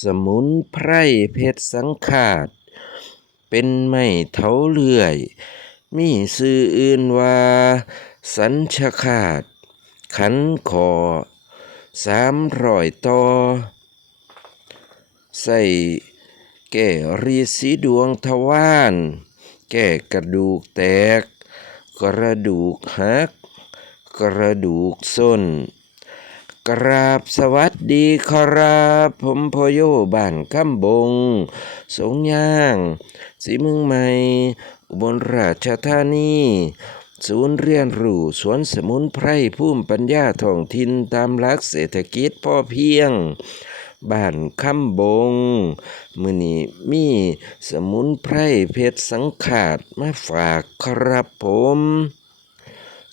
สมุนไพรเพชรสังขาด เป็นไม้เถาเลื่อย มีชื่ออื่นว่า สัญชาขาด ขันคอสามรอยต่อ ใส่แก้รีสีดวงทวารแก้กระดูกแตก กระดูกหัก กระดูกส้น กราบสวัสดีครับ ผมพโยบ้านคำบง สงย่าง สีเมืองใหม่ อุบลราชธานี ศูนย์เรียนรู้สวนสมุนไพรภูมิปัญญาท้องถิ่นตามหลักเศรษฐกิจพ่อเพียง บ้านคำบง มือนี้มีสมุนไพรเพชรสังขาดมาฝากครับผม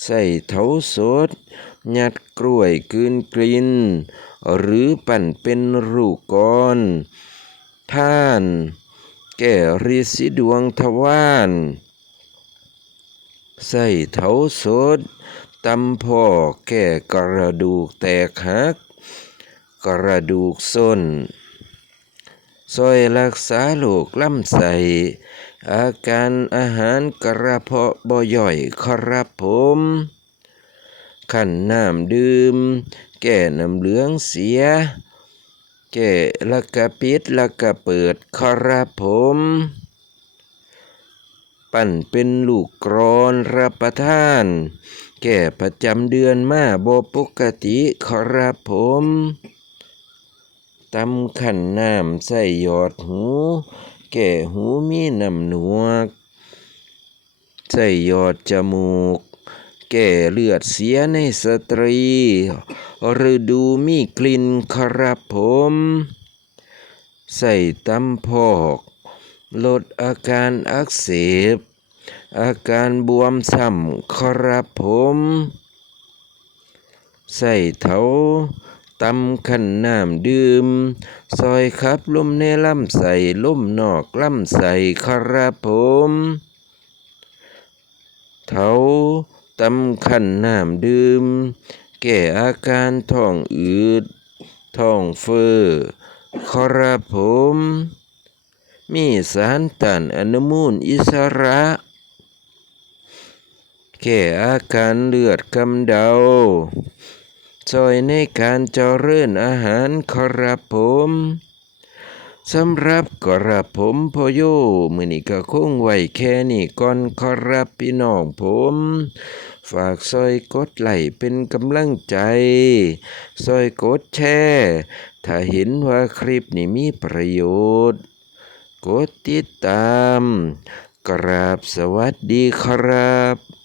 ใส่เถาสดหยัดกล้วยกืนกลิน หรือปั่นเป็นรูกกอนท่าน แก่ริสิดวงทวารใส่เถาสดตำพ่อแก่กระดูกแตกหัก กระดูกส้น ซอยรักษาโรคลำไส้อาการอาหารกระเพาะบ่ย่อยครับผมขันน้ำดื่ม แก่น้ำเหลืองเสีย แก่ละกะปิดละกะเปิดครับผม ปั่นเป็นลูกกรอนรับประทาน แก่ประจำเดือนมาบ่ปกติครับผม ตำขันน้ำใส่หยอดหู แก่หูมีน้ำหนวก ใส่หยอดจมูก แก่เลือดเสียในสตรี ฤดูมีกลิ่นครับผม ใส่ตำพอกลดอาการอักเสบ อาการบวมช้ำครับผม ใส่เถา ตำขันน้ำดื่ม ซอยขับลมในลำใส่ลมนอกลำใส่ครับผมเถาตำขันน้ำดื่ม แก้อาการท้องอืดท้องเฟ้อครับผม มีสารต้านอนุมูลอิสระแก้อาการเลือดกำเดา ช่วยในการเจริญอาหารครับผมสำหรับกระผมพโยมือนี้ก็คงไว้แค่นี้ก่อนครับพี่น้องผม ฝากซอยกดไลค์เป็นกำลังใจ ซอยกดแชร์ถ้าเห็นว่าคลิปนี้มีประโยชน์ กดติดตาม กราบสวัสดีครับ